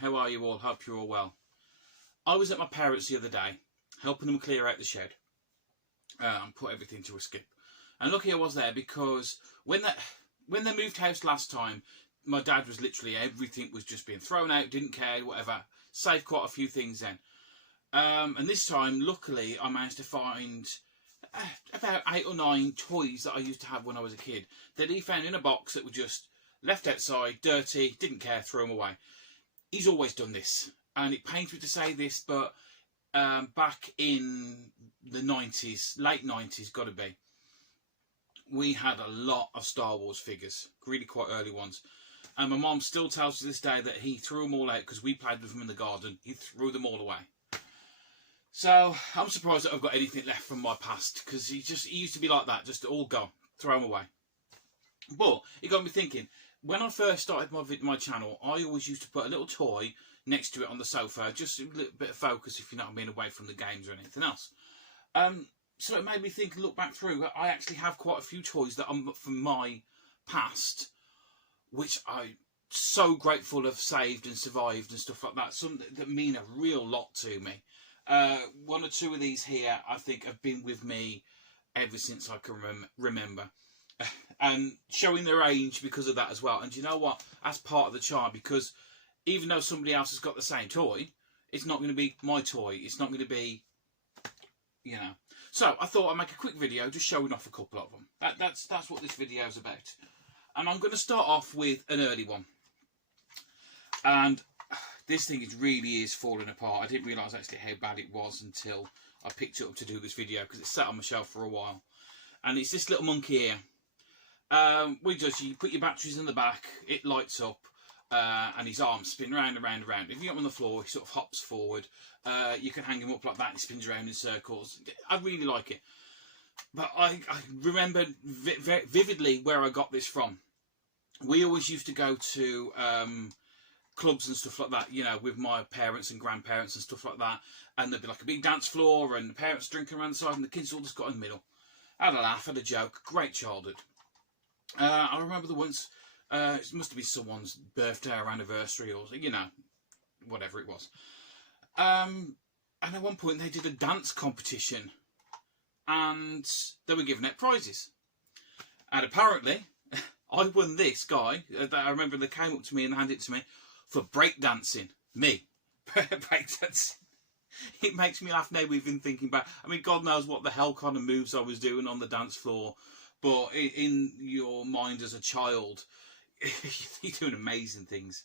how are you all? Hope you're all well. I was at my parents' the other day, helping them clear out the shed and put everything to a skip. And lucky I was there because when they moved house last time, my dad was literally, everything was just being thrown out, didn't care, whatever. Saved quite a few things then. And this time, luckily, I managed to find about 8 or 9 toys that I used to have when I was a kid that he found in a box that were just left outside, dirty, didn't care, threw them away. He's always done this, and it pains me to say this, but back in the 90s, late 90s, gotta be, we had a lot of Star Wars figures, really quite early ones. And my mom still tells to this day that he threw them all out because we played with them in the garden. He threw them all away. So I'm surprised that I've got anything left from my past, because he used to be like that, just all gone, throw them away. But it got me thinking, when I first started my channel, I always used to put a little toy next to it on the sofa, just a little bit of focus, if you know what I mean, away from the games or anything else. So it made me think, look back through, I actually have quite a few toys that are from my past, which I'm so grateful have saved and survived and stuff like that. Some that mean a real lot to me. 1 or 2 of these here, I think, have been with me ever since I can remember. And showing their age because of that as well. And you know what? That's part of the charm, because even though somebody else has got the same toy, it's not going to be my toy. It's not going to be, you know. So I thought I'd make a quick video just showing off a couple of them. That's what this video is about. And I'm going to start off with an early one. And this thing really is falling apart. I didn't realise actually how bad it was until I picked it up to do this video, because it's sat on my shelf for a while. And it's this little monkey here. You put your batteries in the back, it lights up, and his arms spin round and round and round. If you get him on the floor, he sort of hops forward. You can hang him up like that, and he spins around in circles. I really like it. But I remember vividly where I got this from. We always used to go to clubs and stuff like that, you know, with my parents and grandparents and stuff like that. And there'd be like a big dance floor, and the parents drinking around the side, and the kids all just got in the middle. Had a laugh, had a joke. Great childhood. I remember the once, it must have been someone's birthday or anniversary, or, you know, whatever it was. And at one point they did a dance competition, and they were giving out prizes. And apparently, I won this guy. I remember they came up to me and handed it to me for breakdancing. Me. Breakdancing. It makes me laugh now even thinking back. I mean, God knows what the hell kind of moves I was doing on the dance floor. But in your mind as a child, you're doing amazing things.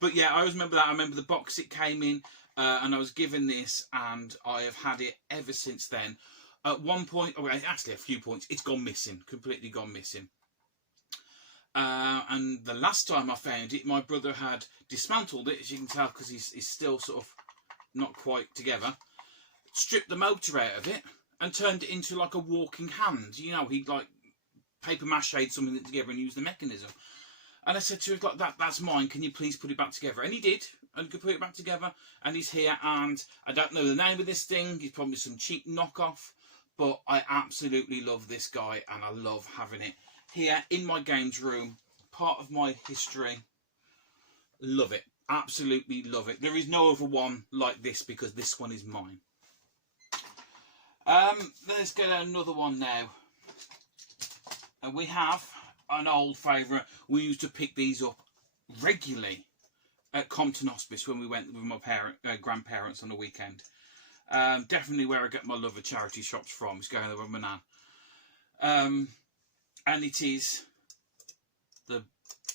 But yeah, I always remember that. I remember the box it came in, and I was given this, and I have had it ever since then. At one point, oh, actually a few points, it's gone missing, completely gone missing. And the last time I found it, my brother had dismantled it, as you can tell, because he's still sort of not quite together. Stripped the motor out of it and turned it into like a walking hand. You know, he'd like paper mache'd something together and used the mechanism. And I said to him, like, that's mine, can you please put it back together? And he did, and could put it back together, and he's here. And I don't know the name of this thing, it's probably some cheap knockoff, but I absolutely love this guy, and I love having it here in my games room, part of my history. Love it, absolutely love it. There is no other one like this, because this one is mine. Let's get another one now. And we have an old favourite. We used to pick these up regularly at Compton Hospice when we went with my grandparents on the weekend. Definitely where I get my love of charity shops from. It's going there with my nan. And it is the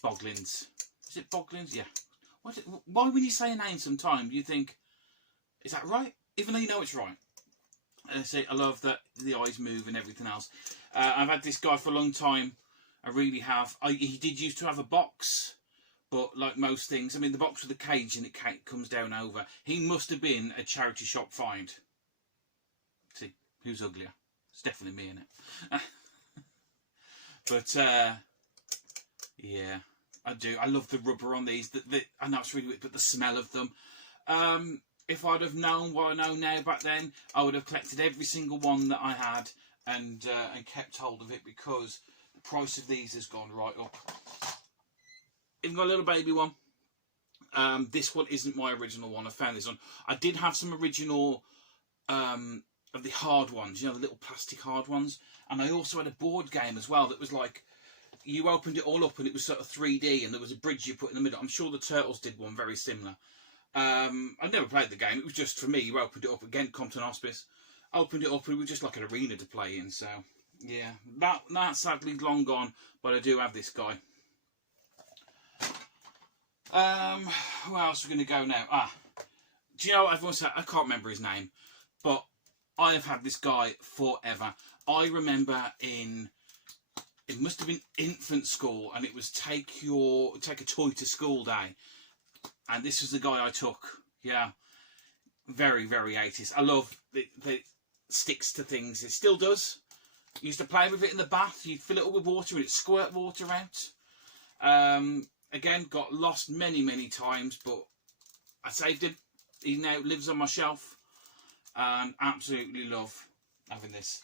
Bogglings. Is it Bogglings? Yeah. Why when you say a name sometimes you think, is that right? Even though you know it's right. I love that the eyes move and everything else. I've had this guy for a long time. I really have. He did used to have a box, but like most things, I mean, the box with the cage and it comes down over. He must have been a charity shop find. See, who's uglier? It's definitely me in it. But yeah, I do. I love the rubber on these. I know it's really weird, but the smell of them. If I'd have known what I know now back then, I would have collected every single one that I had and kept hold of it, because the price of these has gone right up. Even got a little baby one. This one isn't my original one. I found this one. I did have some original of the hard ones, you know, the little plastic hard ones. And I also had a board game as well that was like, you opened it all up and it was sort of 3D and there was a bridge you put in the middle. I'm sure the Turtles did one very similar. I never played the game. It was just, for me, you opened it up, again, Compton Hospice. Opened it up and it was just like an arena to play in. So, yeah, that's sadly long gone, but I do have this guy. Who else are we going to go now? Do you know what everyone said? I can't remember his name, but I have had this guy forever. I remember it must have been infant school, and it was take a toy to school day, and this was the guy I took. Yeah, very, very 80s. I love the sticks to things. It still does. You used to play with it in the bath. You'd fill it up with water and it'd squirt water out. Again, got lost many, many times, but I saved him. He now lives on my shelf, and absolutely love having this.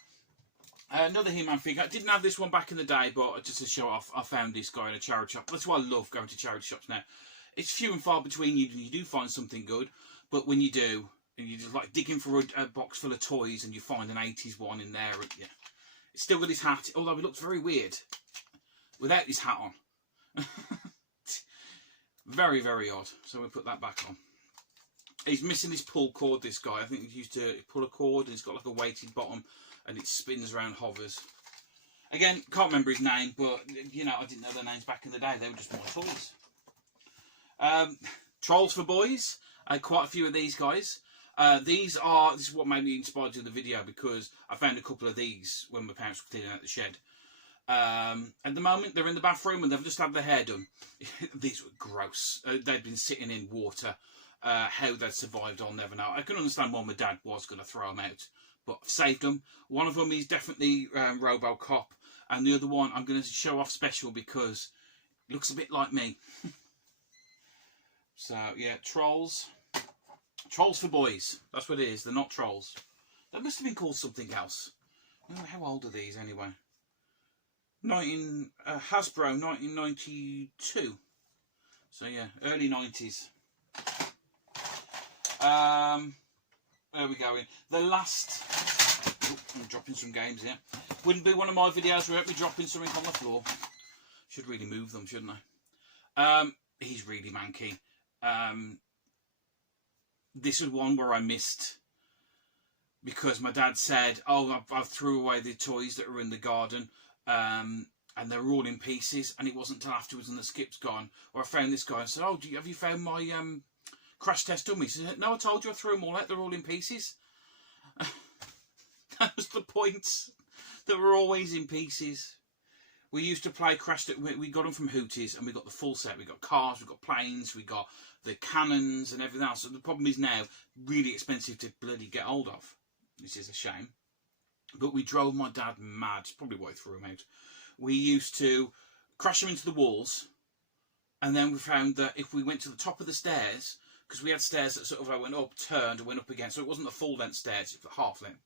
Another He-Man figure. I didn't have this one back in the day, but just to show off, I found this guy in a charity shop. That's why I love going to charity shops now. It's few and far between you do find something good, but when you do, and you just like digging for a box full of toys and you find an 80s one in there, and, yeah. It's still got his hat, although he looks very weird without his hat on. Very, very odd. So we'll put that back on. He's missing his pull cord, this guy. I think he used to pull a cord and it's got like a weighted bottom and it spins around, hovers. Again, can't remember his name, but you know, I didn't know their names back in the day. They were just my toys. Trolls for boys. Quite a few of these guys. This is what made me inspired to do the video, because I found a couple of these when my parents were cleaning out the shed. At the moment, they're in the bathroom and they've just had their hair done. These were gross. They'd been sitting in water. How they'd survived, I'll never know. I can understand why my dad was going to throw them out, but I've saved them. One of them is definitely RoboCop, and the other one I'm going to show off special because it looks a bit like me. So, yeah, Trolls. Trolls for boys. That's what it is. They're not trolls. That must have been called something else. How old are these anyway? Hasbro, 1992. So yeah, early 90s. There we go. The last... Oh, I'm dropping some games here. Wouldn't be one of my videos without me dropping something on the floor. Should really move them, shouldn't I? He's really manky. This was one where I missed because my dad said, oh, I threw away the toys that were in the garden, and they're all in pieces, and it wasn't until afterwards and the skip's gone, or I found this guy and said, oh, have you found my crash test dummies? He said, no, I told you I threw them all out, they're all in pieces. That was the point. They were always in pieces. We used to play we got them from Hooties, and we got the full set. We got cars, we got planes, we got the cannons and everything else. So the problem is now, really expensive to bloody get hold of. This is a shame. But we drove my dad mad. It's probably why he threw them out. We used to crash them into the walls, and then we found that if we went to the top of the stairs, because we had stairs that sort of went up, turned, and went up again, so it wasn't the full length stairs, it was half length.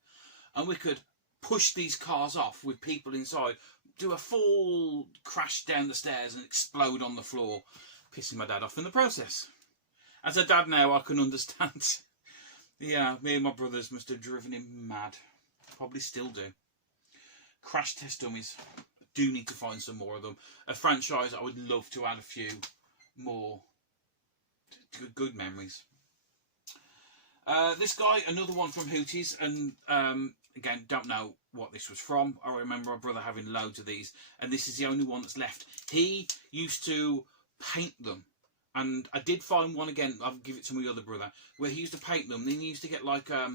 And we could push these cars off with people inside, do a full crash down the stairs and explode on the floor, pissing my dad off in the process. As a dad now, I can understand. Yeah, me and my brothers must have driven him mad. Probably still do. Crash test dummies. Do need to find some more of them. A franchise I would love to add a few more. Good memories. This guy, another one from Hooties, and again, don't know what this was from. I remember my brother having loads of these, and this is the only one that's left. He used to paint them, and I did find one again, I'll give it to my other brother, where he used to paint them. Then he used to get like a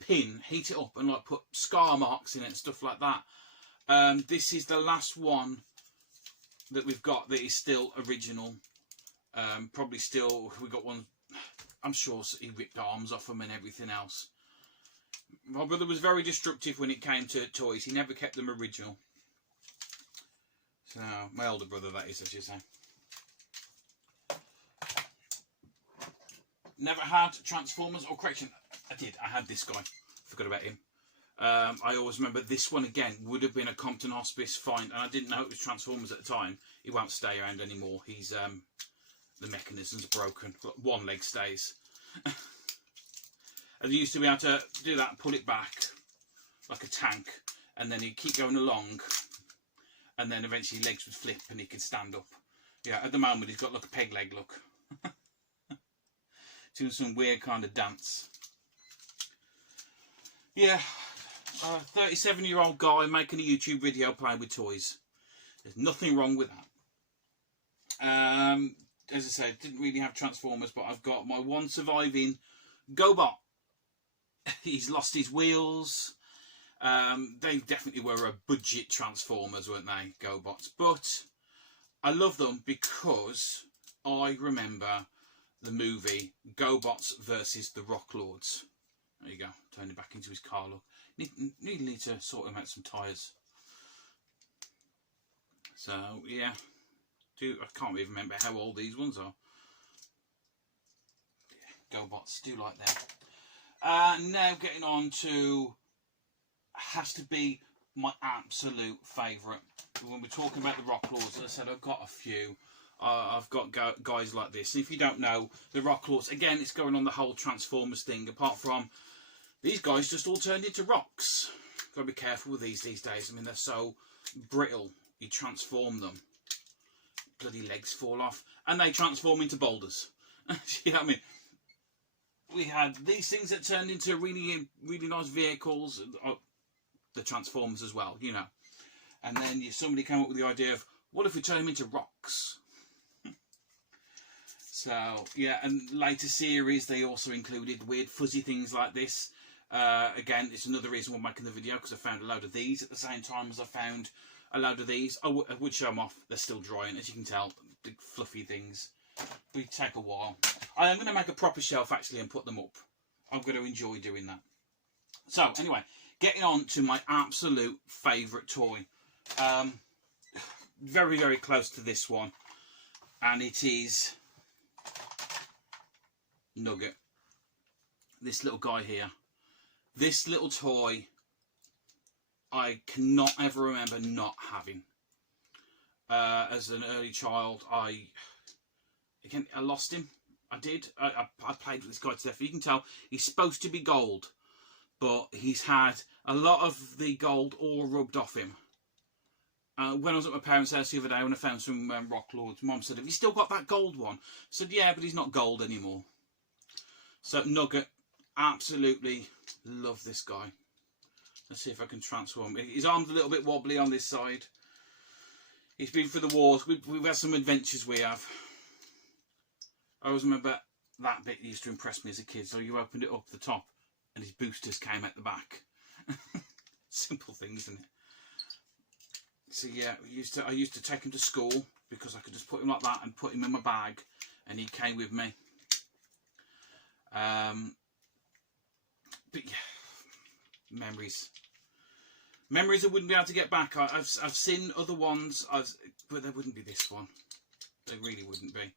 pin, heat it up, and like put scar marks in it and stuff like that. This is the last one that we've got that is still original. Probably still, we got one, I'm sure he ripped arms off them and everything else. My brother was very destructive when it came to toys. He never kept them original. So, my older brother, that is, I should say. Never had Transformers, or correction, I did. I had this guy. Forgot about him. I always remember this one again would have been a Compton Hospice find, and I didn't know it was Transformers at the time. He won't stay around anymore. He's the mechanism's broken. One leg stays. And you used to be able to do that, pull it back like a tank, and then he'd keep going along, and then eventually legs would flip and he could stand up. Yeah, at the moment he's got like a peg leg look. Doing some weird kind of dance. Yeah, a 37-year-old guy making a YouTube video playing with toys. There's nothing wrong with that. As I said, didn't really have Transformers, but I've got my one surviving Gobot. He's lost his wheels. They definitely were a budget Transformers, weren't they, Gobots? But I love them because I remember the movie Gobots versus the Rock Lords. There you go, turning back into his car look. Need to sort him out some tyres. So yeah, I can't even remember how old these ones are. Yeah, Gobots, do like them. Now getting on to, has to be my absolute favourite. When we're talking about the Rock Lords, as I said, I've got a few. I've got guys like this. And if you don't know, the Rock Lords, again, it's going on the whole Transformers thing. Apart from, these guys just all turned into rocks. Got to be careful with these days. I mean, they're so brittle. You transform them, bloody legs fall off. And they transform into boulders. You know what I mean? We had these things that turned into really, really nice vehicles. The Transformers as well, you know. And then somebody came up with the idea of, what if we turn them into rocks? So, yeah, and later series, they also included weird fuzzy things like this. Again, it's another reason we're making the video, because I found a load of these at the same time as I found a load of these. I would show them off. They're still drying, as you can tell. Big fluffy things. They take a while. I am going to make a proper shelf, actually, and put them up. I'm going to enjoy doing that. So, anyway, getting on to my absolute favourite toy. Very, very close to this one. And it is Nugget. This little guy here. This little toy, I cannot ever remember not having. As an early child, I lost him. I did. I played with this guy to death. You can tell he's supposed to be gold, but he's had a lot of the gold all rubbed off him. When I was at my parents' house the other day, when I found some Rock Lords, Mum said, "Have you still got that gold one?" I said, "Yeah, but he's not gold anymore." So Nugget, absolutely love this guy. Let's see if I can transform him. His arm's a little bit wobbly on this side. He's been through the wars. We've had some adventures we have. I always remember that bit used to impress me as a kid. So you opened it up the top and his boosters came at the back. Simple thing, isn't it? So yeah, I used to take him to school because I could just put him like that and put him in my bag and he came with me. But yeah, memories I wouldn't be able to get back. I've seen other ones, but there wouldn't be this one. There really wouldn't be.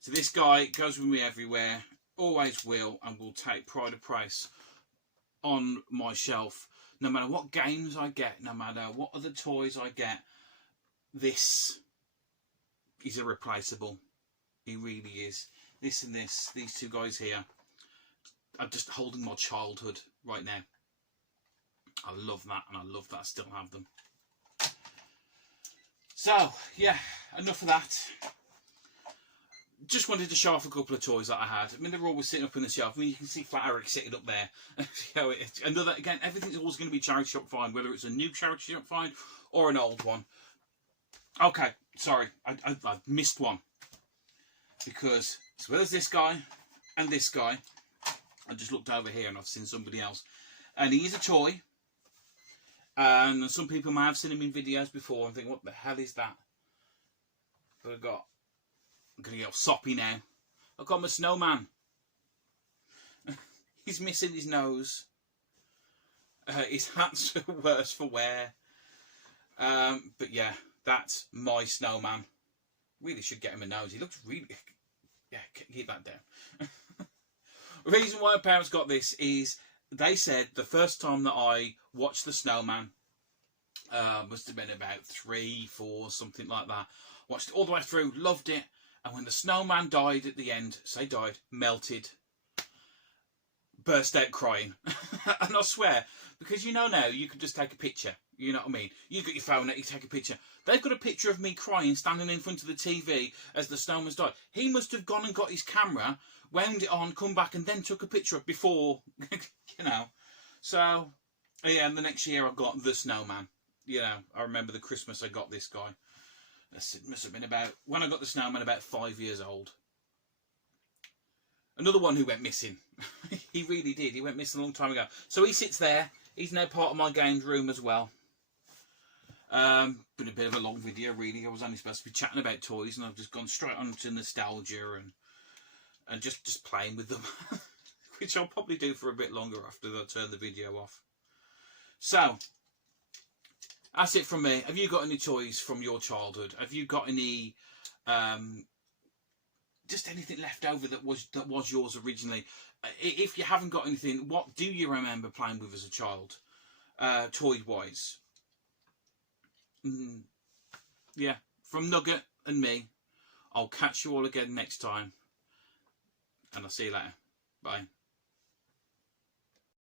So this guy goes with me everywhere, always will, and will take pride of place on my shelf. No matter what games I get, no matter what other toys I get, this is irreplaceable. He really is. This and this, these two guys here, are just holding my childhood right now. I love that, and I love that I still have them. So, yeah, enough of that. Just wanted to show off a couple of toys that I had. I mean, they're always sitting up on the shelf. I mean, you can see Flat Eric sitting up there. Another, again, everything's always going to be charity shop find, whether it's a new charity shop find or an old one. Okay, sorry, I missed one. Because as well as this guy and this guy, I just looked over here and I've seen somebody else. And he is a toy. And some people may have seen him in videos before and think, what the hell is that? But I'm going to get all soppy now. I've got my snowman. He's missing his nose. His hat's worse for wear. But yeah, that's my snowman. Really should get him a nose. He looks really... Yeah, keep that down. The reason why my parents got this is they said the first time that I watched the snowman, must have been about 3, 4, something like that. Watched it all the way through, loved it. And when the snowman died at the end, say died, melted, burst out crying. And I swear, because you know now, you could just take a picture. You know what I mean? You got your phone out, you take a picture. They've got a picture of me crying, standing in front of the TV as the snowman's died. He must have gone and got his camera, wound it on, come back, and then took a picture of before, you know. So, yeah, and the next year I got the snowman. You know, I remember the Christmas I got this guy. It must have been about, when I got the snowman, about 5 years old. Another one who went missing. He really did. He went missing a long time ago. So he sits there. He's now part of my games room as well. Been a bit of a long video, really. I was only supposed to be chatting about toys, and I've just gone straight on to nostalgia and just playing with them. Which I'll probably do for a bit longer after I turn the video off. So, that's it from me. Have you got any toys from your childhood? Have you got any, just anything left over that was yours originally? If you haven't got anything, what do you remember playing with as a child, toy-wise? Yeah, from Nugget and me, I'll catch you all again next time, and I'll see you later. Bye.